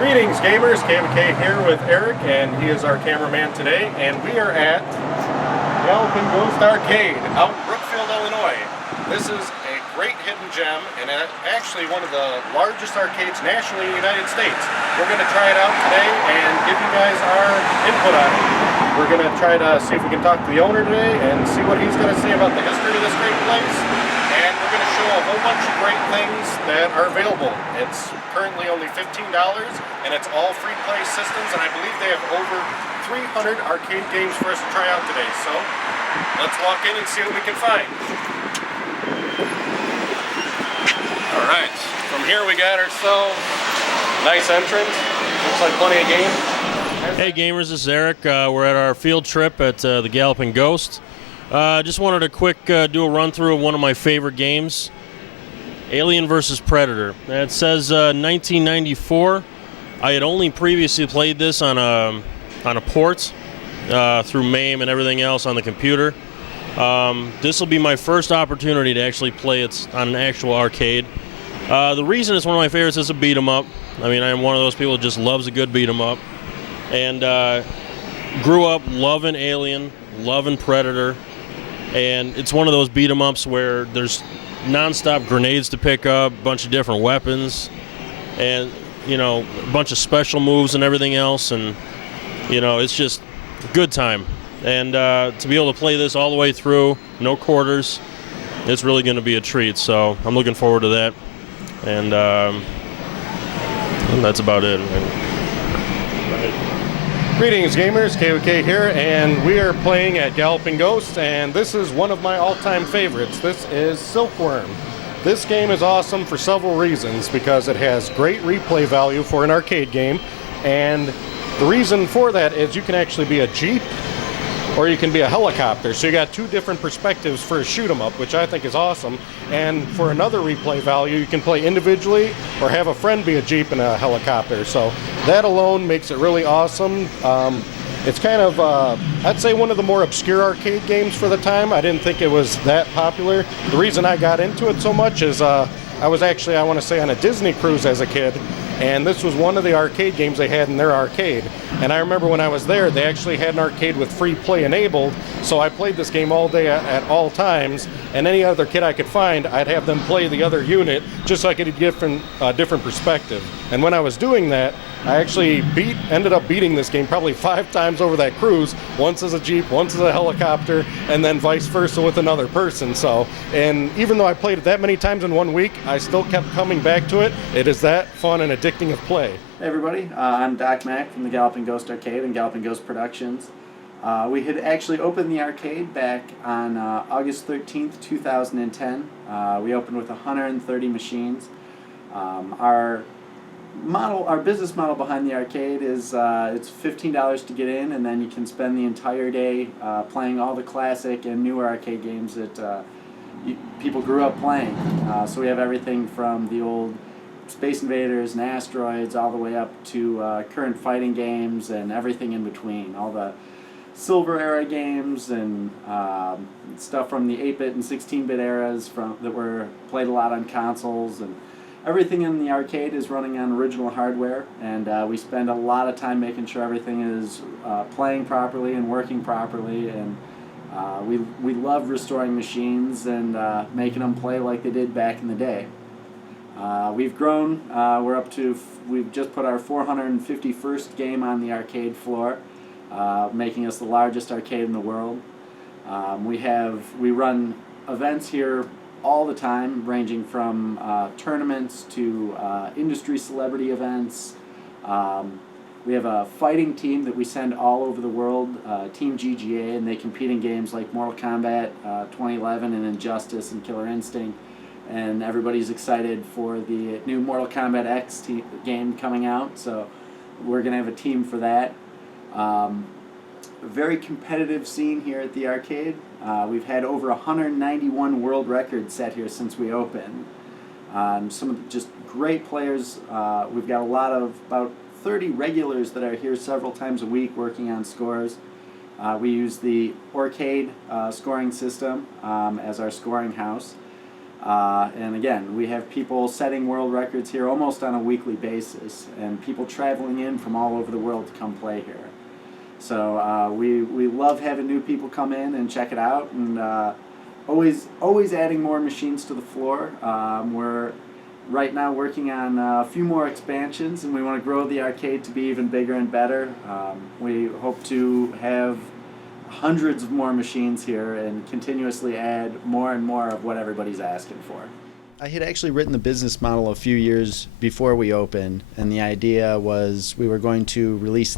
Greetings gamers, KWK here with Eric, and he is our cameraman today, and we are at Galloping Ghost Arcade out in Brookfield, Illinois. This is a great hidden gem, and actually one of the largest arcades nationally in the United States. We're going to try it out today and give you guys our input on it. We're going to try to see if we can talk to the owner today and see what he's going to say about the history of this great place. And we're going to show a whole bunch of great things that are available. It's currently only $15, and it's all free play systems, and I believe they have over 300 arcade games for us to try out today. So let's walk in and see what we can find. Alright, from here we got ourselves a nice entrance. Looks like plenty of games. Hey gamers, this is Eric. We're at our field trip at the Galloping Ghost. Just wanted to quick do a run through of one of my favorite games, Alien vs. Predator. It says 1994. I had only previously played this on a port through MAME and everything else on the computer. This will be my first opportunity to actually play it on an actual arcade. The reason it's one of my favorites is a beat 'em up. I mean, I'm one of those people that just loves a good beat 'em up, and grew up loving Alien, loving Predator. And it's one of those beat 'em ups where there's non-stop grenades to pick up, a bunch of different weapons, and you know, a bunch of special moves and everything else, and you know, it's just a good time. And to be able to play this all the way through, no quarters, it's really going to be a treat. So I'm looking forward to that, and that's about it. Greetings gamers, KWK here, and we are playing at Galloping Ghost, and this is one of my all-time favorites. This is Silkworm. This game is awesome for several reasons, because it has great replay value for an arcade game, and the reason for that is you can actually be a Jeep or you can be a helicopter. So you got two different perspectives for a shoot 'em up, which I think is awesome. And for another replay value, you can play individually or have a friend be a Jeep and a helicopter. So that alone makes it really awesome. It's kind of, I'd say one of the more obscure arcade games for the time. I didn't think it was that popular. The reason I got into it so much is I was actually, I want to say, on a Disney cruise as a kid, and this was one of the arcade games they had in their arcade. And I remember when I was there, they actually had an arcade with free play enabled, so I played this game all day at all times, and any other kid I could find, I'd have them play the other unit just so I could get a different perspective. And when I was doing that, I actually ended up beating this game probably 5 times over that cruise, once as a Jeep, once as a helicopter, and then vice versa with another person. So, and even though I played it that many times in 1 week, I still kept coming back to it. It is that fun and addicting of play. Hey everybody, I'm Doc Mack from the Galloping Ghost Arcade and Galloping Ghost Productions. We had actually opened the arcade back on August 13th, 2010. We opened with 130 machines. Our business model behind the arcade is it's $15 to get in, and then you can spend the entire day playing all the classic and newer arcade games that people grew up playing. So we have everything from the old Space Invaders and Asteroids all the way up to current fighting games and everything in between. All the Silver Era games and stuff from the 8-bit and 16-bit eras that were played a lot on consoles, and everything in the arcade is running on original hardware, and we spend a lot of time making sure everything is playing properly and working properly, and we love restoring machines and making them play like they did back in the day. We've grown. We've just put our 451st game on the arcade floor, making us the largest arcade in the world. We run events here all the time, ranging from tournaments to industry celebrity events. We have a fighting team that we send all over the world, Team GGA, and they compete in games like Mortal Kombat 2011 and Injustice and Killer Instinct. And everybody's excited for the new Mortal Kombat X game coming out, so we're going to have a team for that. A very competitive scene here at the arcade. We've had over 191 world records set here since we opened. Some of the just great players. We've got about 30 regulars that are here several times a week working on scores. We use the Arcade scoring system as our scoring house. And again, we have people setting world records here almost on a weekly basis, and people traveling in from all over the world to come play here. So we love having new people come in and check it out, and always adding more machines to the floor. We're right now working on a few more expansions, and we want to grow the arcade to be even bigger and better. We hope to have hundreds of more machines here and continuously add more and more of what everybody's asking for. I had actually written the business model a few years before we opened, and the idea was we were going to release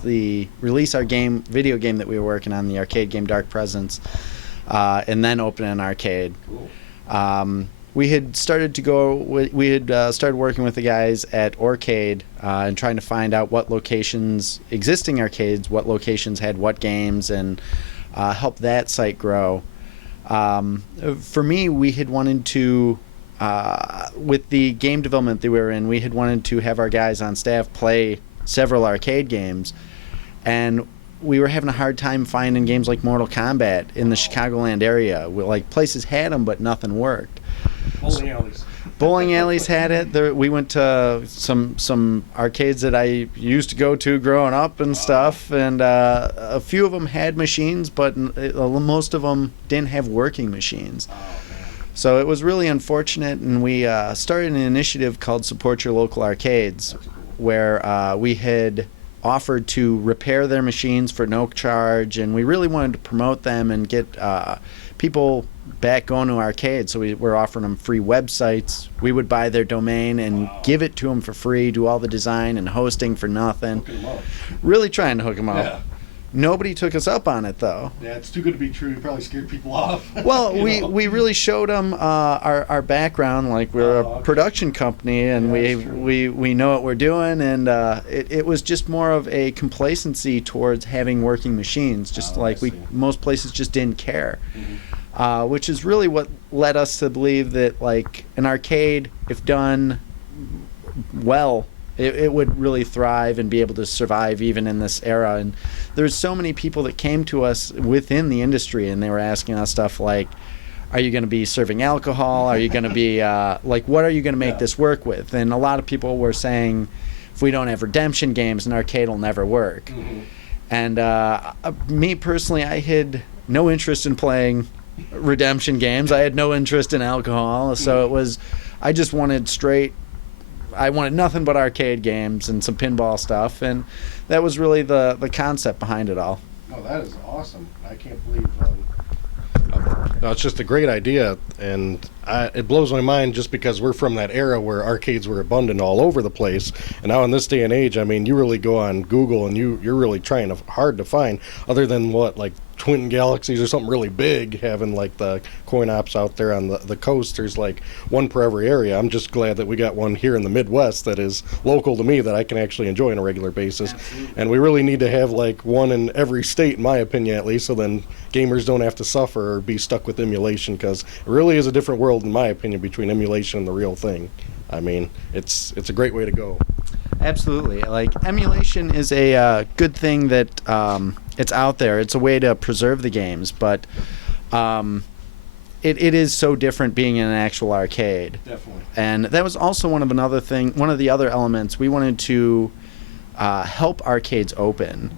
our video game that we were working on, the arcade game Dark Presence, and then open an arcade. Cool. We had started started working with the guys at Arcade and trying to find out what locations, existing arcades, what locations had what games, and help that site grow. For me, we had wanted to, with the game development that we were in, we had wanted to have our guys on staff play several arcade games, and we were having a hard time finding games like Mortal Kombat in the Chicagoland area. Like, places had them, but nothing worked. Bowling alleys. Bowling alleys had it. We went to some arcades that I used to go to growing up and stuff, and a few of them had machines, but most of them didn't have working machines. So it was really unfortunate, and we started an initiative called Support Your Local Arcades, where we had offered to repair their machines for no charge, and we really wanted to promote them and get people back going to arcades. So we were offering them free websites. We would buy their domain and give it to them for free, do all the design and hosting for nothing. Really trying to hook them up. Yeah. Nobody took us up on it, though. Yeah, it's too good to be true. You probably scared people off. Well, we really showed them our background, like we're a production company, and we know what we're doing, and it was just more of a complacency towards having working machines, just most places just didn't care. Mm-hmm. Which is really what led us to believe that, like, an arcade, if done well, it would really thrive and be able to survive even in this era. And there's so many people that came to us within the industry, and they were asking us stuff like, are you going to be serving alcohol? Are you going to be, what are you going to make this work with? And a lot of people were saying, if we don't have redemption games, an arcade will never work. Mm-hmm. And me personally, I had no interest in playing redemption games. I had no interest in alcohol, so it was, I just wanted I wanted nothing but arcade games and some pinball stuff, and that was really the concept behind it all. Oh, that is awesome. I can't believe no, it's just a great idea, and it blows my mind just because we're from that era where arcades were abundant all over the place, and now in this day and age, I mean, you really go on Google and you're really trying hard to find, other than like Twin Galaxies or something really big, having like the coin ops out there on the coast. There's like one per every area. I'm just glad that we got one here in the Midwest that is local to me that I can actually enjoy on a regular basis. Absolutely. And we really need to have like one in every state, in my opinion at least, so then gamers don't have to suffer or be stuck with emulation, because it really is a different world, in my opinion, between emulation and the real thing. I mean, it's a great way to go. Absolutely. Like, emulation is a good thing that it's out there. It's a way to preserve the games, but it is so different being in an actual arcade. Definitely. And that was also one of the other elements. We wanted to help arcades open.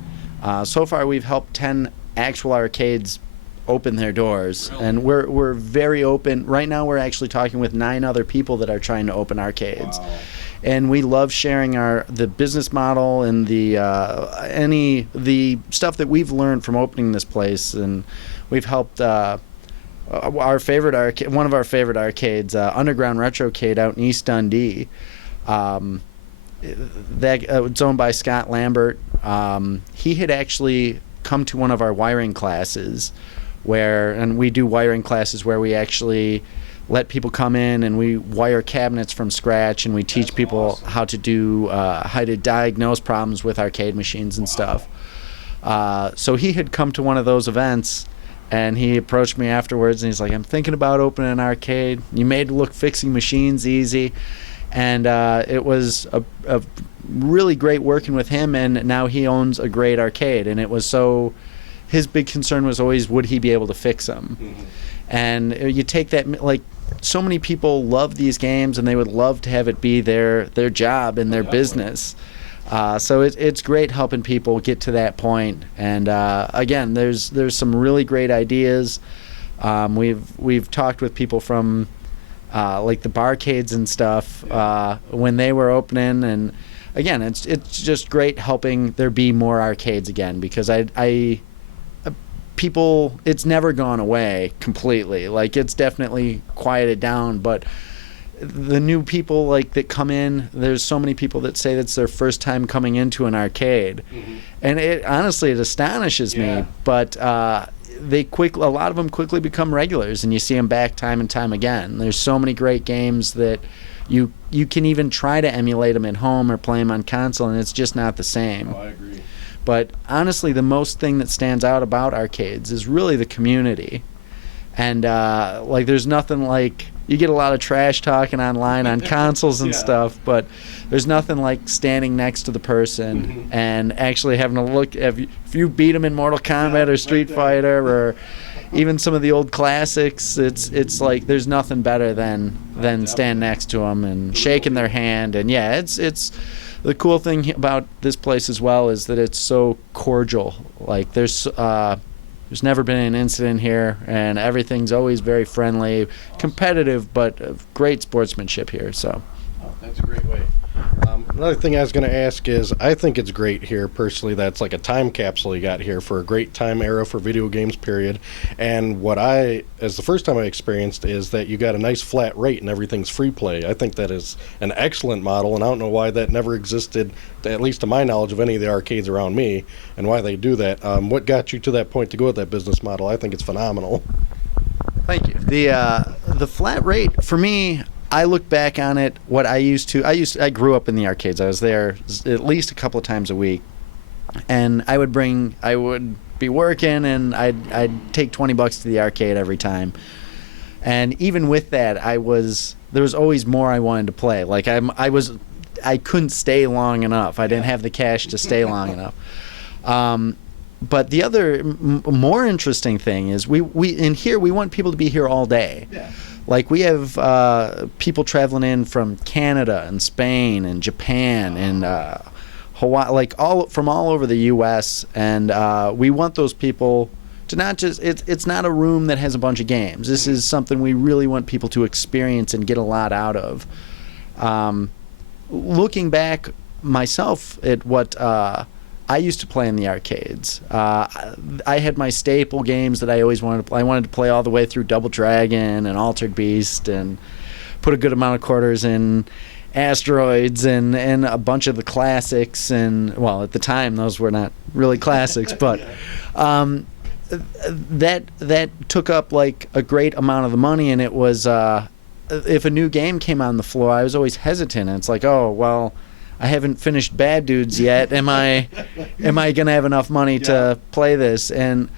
So far, we've helped 10 actual arcades open their doors, really? And we're very open. Right now, we're actually talking with 9 other people that are trying to open arcades. Wow. And we love sharing the business model and the stuff that we've learned from opening this place. And we've helped our favorite arcade, one of our favorite arcades, Underground Retrocade out in East Dundee. It's owned by Scott Lambert. He had actually come to one of our wiring classes, and we do wiring classes where we actually let people come in and we wire cabinets from scratch, and we teach people how to diagnose problems with arcade machines and stuff. So he had come to one of those events, and he approached me afterwards, and he's like, I'm thinking about opening an arcade. You made it look fixing machines easy. And it was a really great working with him, and now he owns a great arcade. And it was his big concern was always, would he be able to fix them? Mm-hmm. And you take that, like, so many people love these games and they would love to have it be their job and their business. So it's great helping people get to that point. And again, there's some really great ideas. We've talked with people from like the barcades and stuff when they were opening, and again, it's just great helping there be more arcades again, because people, it's never gone away completely. Like, it's definitely quieted down, but the new people like that come in, there's so many people that say that's their first time coming into an arcade, and it honestly, it astonishes me. But a lot of them quickly become regulars, and you see them back time and time again. There's so many great games that you can even try to emulate them at home or play them on console, and it's just not the same. Oh, I agree. But honestly, the most thing that stands out about arcades is really the community. And like, there's nothing like, you get a lot of trash talking online on consoles and stuff, but there's nothing like standing next to the person and actually having a look. If you beat them in Mortal Kombat or Street Fighter or even some of the old classics, it's like there's nothing better than standing next to them and shaking their hand. And yeah, it's the cool thing about this place as well is that it's so cordial. Like, there's never been an incident here, and everything's always very friendly, competitive, but great sportsmanship here. So That's a great way. Another thing I was going to ask is, I think it's great here personally that's like a time capsule you got here for a great time era for video games, period. And what as the first time I experienced, is that you got a nice flat rate and everything's free play. I think that is an excellent model, and I don't know why that never existed, at least to my knowledge, of any of the arcades around me, and why they do that. What got you to that point to go with that business model? I think it's phenomenal. thank you. The flat rate for me, I look back on it, I grew up in the arcades. I was there at least a couple of times a week, and I would be working, and I'd take $20 to the arcade every time. And even with that, there was always more I wanted to play. Like, I couldn't stay long enough. I didn't have the cash to stay long enough. But the other more interesting thing is we want people to be here all day. Yeah. Like, we have people traveling in from Canada and Spain and Japan and Hawaii, like from all over the U.S. And we want those people to not just, it's not a room that has a bunch of games. This is something we really want people to experience and get a lot out of. Looking back myself at what I used to play in the arcades. I had my staple games that I always wanted to play. I wanted to play all the way through Double Dragon and Altered Beast, and put a good amount of quarters in Asteroids and a bunch of the classics. And, well, at the time, those were not really classics, but that took up like a great amount of the money. And it was, if a new game came on the floor, I was always hesitant. And it's like, oh, well, I haven't finished Bad Dudes yet. Am I going to have enough money to play this? And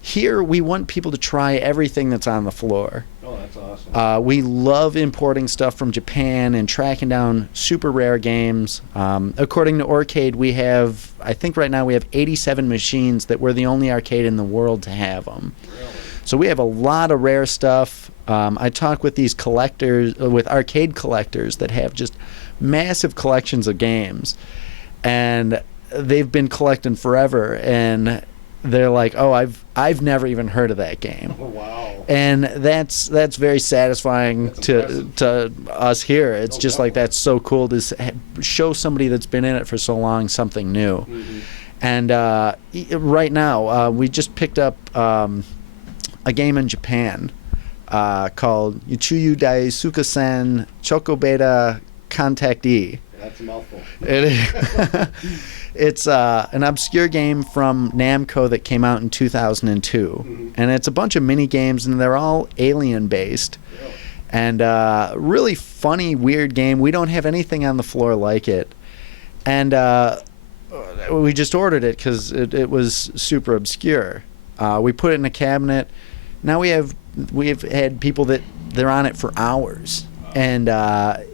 here we want people to try everything that's on the floor. Oh, that's awesome. We love importing stuff from Japan and tracking down super rare games. According to Arcade, I think right now we have 87 machines that we're the only arcade in the world to have them. Really? So we have a lot of rare stuff. I talk with these collectors, with arcade collectors that have just massive collections of games, and they've been collecting forever, and they're like, oh, I've never even heard of that game. Oh, wow. And that's very satisfying to us here. It's just like, that's so cool to show somebody that's been in it for so long something new. And right now we just picked up a game in Japan called Yuchuyu Daisuke-sen Chokobeta Contact E. That's a mouthful. It's an obscure game from Namco that came out in 2002. And it's a bunch of mini games, and they're all alien based. Yeah. And really funny, weird game. We don't have anything on the floor like it. And we just ordered it because it was super obscure. We put it in a cabinet. Now we've had people that they're on it for hours. And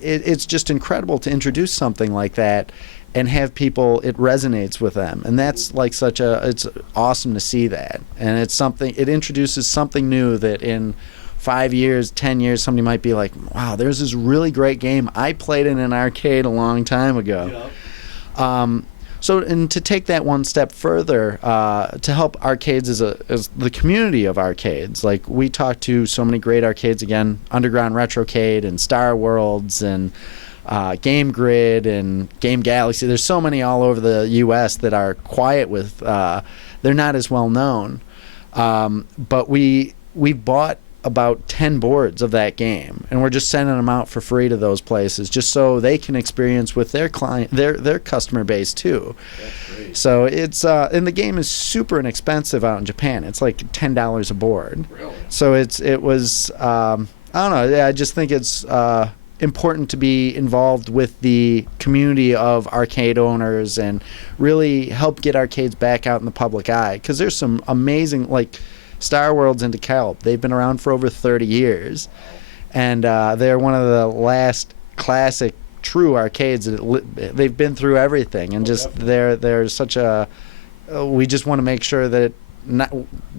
it's just incredible to introduce something like that and have people, it resonates with them. And that's like it's awesome to see that. And it introduces something new that in 5 years, 10 years, somebody might be like, wow, there's this really great game. I played in an arcade a long time ago. So, and to take that one step further, to help arcades as the community of arcades, like we talked to so many great arcades, again, Underground Retrocade and Star Worlds and Game Grid and Game Galaxy. There's so many all over the U.S. that are quiet with, they're not as well known. But we bought about 10 boards of that game, and we're just sending them out for free to those places just so they can experience with their client, their customer base too. That's great. So it's and the game is super inexpensive out in Japan. It's like $10 a board. Really? So it was I don't know. I just think it's important to be involved with the community of arcade owners and really help get arcades back out in the public eye, because there's some amazing, like Star Worlds and DeKalb. They've been around for over 30 years, and they're one of the last classic true arcades. They've been through everything, and just they're such a. We just want to make sure that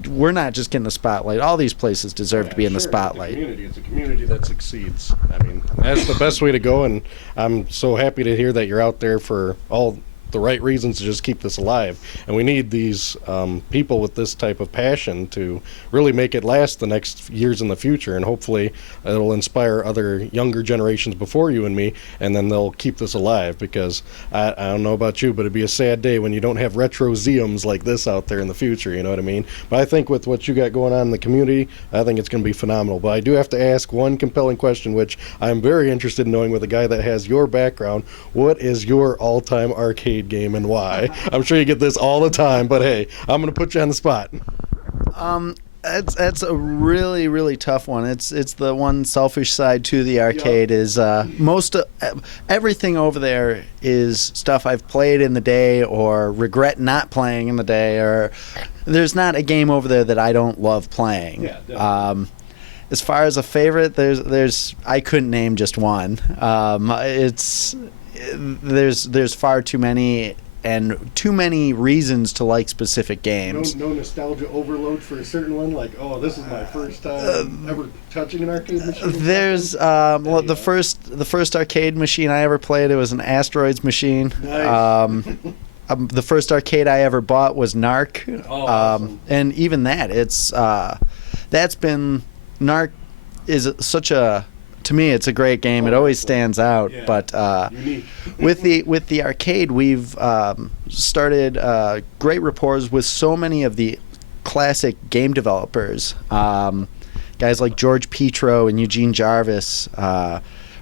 we're not just getting the spotlight. All these places deserve to be in the spotlight. It's a community that succeeds. I mean, that's the best way to go, and I'm so happy to hear that you're out there for all the right reasons to just keep this alive. And we need these people with this type of passion to really make it last the next years in the future, and hopefully it'll inspire other younger generations before you and me, and then they'll keep this alive, because I don't know about you, but it'd be a sad day when you don't have retroseums like this out there in the future, you know what I mean? But I think with what you got going on in the community, I think it's going to be phenomenal. But I do have to ask one compelling question, which I'm very interested in knowing with a guy that has your background. What is your all-time arcade game and why? I'm sure you get this all the time, but hey, I'm going to put you on the spot. That's a really, really tough one. It's the one selfish side to the arcade. Is most everything over there is stuff I've played in the day or regret not playing in the day, or there's not a game over there that I don't love playing. Yeah, definitely. As far as a favorite, there's I couldn't name just one. There's far too many and too many reasons to like specific games. No nostalgia overload for a certain one, like, oh, this is my first time ever touching an arcade machine. There's the first arcade machine I ever played, it was an Asteroids machine. Nice. The first arcade I ever bought was Narc. Awesome. And even that, that's been Narc is such a, to me, it's a great game. It always stands out. Yeah. But Unique. with the arcade, we've started great rapport with so many of the classic game developers. Guys like George Petro and Eugene Jarvis,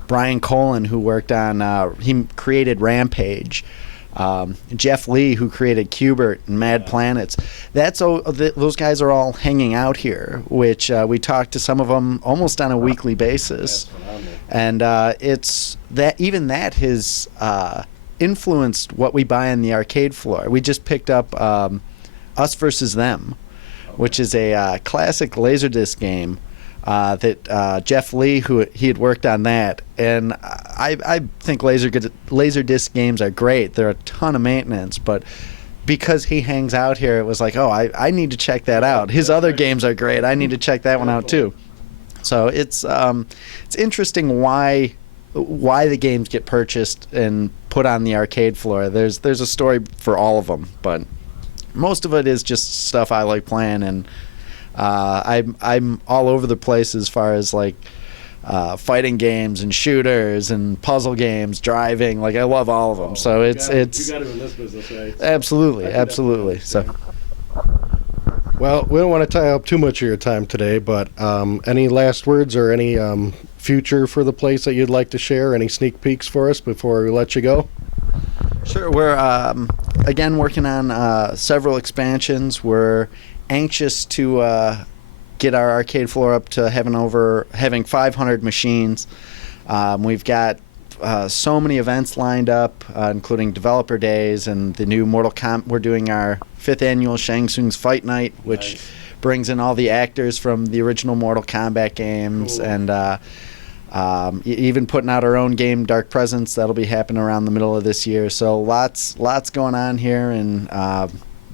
Brian Colin, who worked on he created Rampage. Jeff Lee, who created Qbert and Mad Planets. Those guys are all hanging out here, which we talk to some of them almost on a weekly basis. And it's that even that has influenced what we buy on the arcade floor. We just picked up Us Versus Them, which is a classic Laserdisc game. That Jeff Lee, who he had worked on that, and I think Laserdisc games are great. They're a ton of maintenance, but because he hangs out here, it was like, oh, I need to check that out. His other games are great. I need to check that one out too. So it's interesting why the games get purchased and put on the arcade floor. There's a story for all of them, but most of it is just stuff I like playing, and I'm all over the place as far as like fighting games and shooters and puzzle games, driving. Like, I love all of them. So it's you got it in this business, right? Absolutely. So. Well, we don't want to tie up too much of your time today, but any last words or any future for the place that you'd like to share? Any sneak peeks for us before we let you go? Sure. We're again working on several expansions. We're anxious to get our arcade floor up to having 500 machines. We've got so many events lined up, including developer days and the new Mortal Kombat. We're doing our 5th annual Shang Tsung's Fight Night, which brings in all the actors from the original Mortal Kombat games. Cool. And even putting out our own game, Dark Presence. That'll be happening around the middle of this year. So lots going on here, and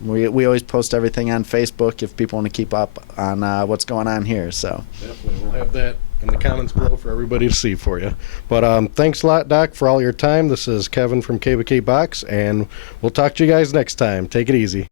we always post everything on Facebook if people want to keep up on what's going on here. So Definitely. We'll have that in the comments below for everybody to see for you. But thanks a lot, Doc, for all your time. This is Kevin from KWKBOX, and we'll talk to you guys next time. Take it easy.